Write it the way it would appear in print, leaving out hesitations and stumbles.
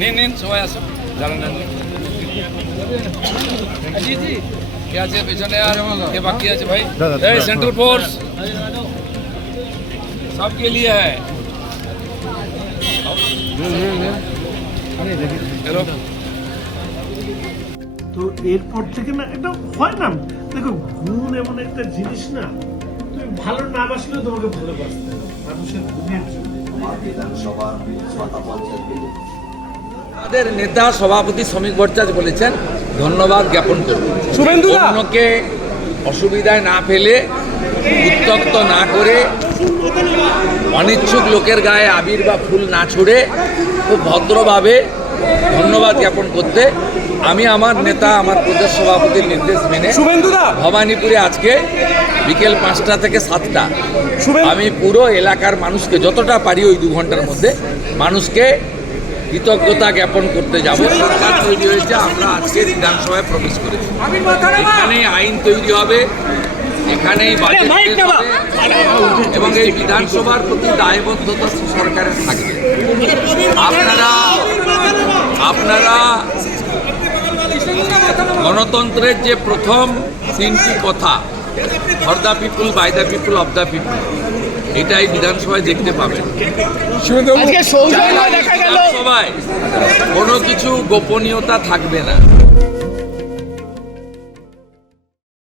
নিন সবাই আসো জানেন জি জি কে আছে পেছনে আর কে বাকি আছে ভাই এই सेंट्रल फोर्स सबके लिए है हेलो তো এরপর থেকে না এটা হয় না, দেখো গুণ এমন একটা জিনিস না, তুমি ভালো না বাসলেও তোমাকে ভালোবাসতে হবে মানুষের গুণের জন্য। আমাদের নেতা সভাপতি শ্রমিক ভট্টাচার্য বলেছেন ধন্যবাদ জ্ঞাপন করব অন্যকে অসুবিধায় না ফেলে উত্তক্ত না করে অনিচ্ছুক লোকের গায়ে আবির বা ফুল না ছুড়ে খুব ভদ্রভাবে ধন্যবাদ জ্ঞাপন করতে আমি আমার নেতা আমার প্রদেশ সভাপতির নির্দেশ মেনে ভবানীপুরে আজকে বিকেল 5টা থেকে 7টা আমি পুরো এলাকার মানুষকে যতটা পারি ওই 2 ঘন্টার মধ্যে মানুষকে কৃতজ্ঞতা জ্ঞাপন করতে যাব। সরকার তৈরি হয়েছে, আমরা আজকে বিধানসভায় প্রবেশ করেছি, এখানেই আইন তৈরি হবে, এখানেই বাজেট পেশ হবে এবং এই বিধানসভার প্রতি দায়বদ্ধতা সরকারের থাকবে। আপনারা গণতন্ত্রের যে প্রথম 3টি কথা for the people, by the people, of the people, এটাই বিধানসভায় দেখতে পাবেন। বিধানসভায় কোনো কিছু গোপনীয়তা থাকবে না।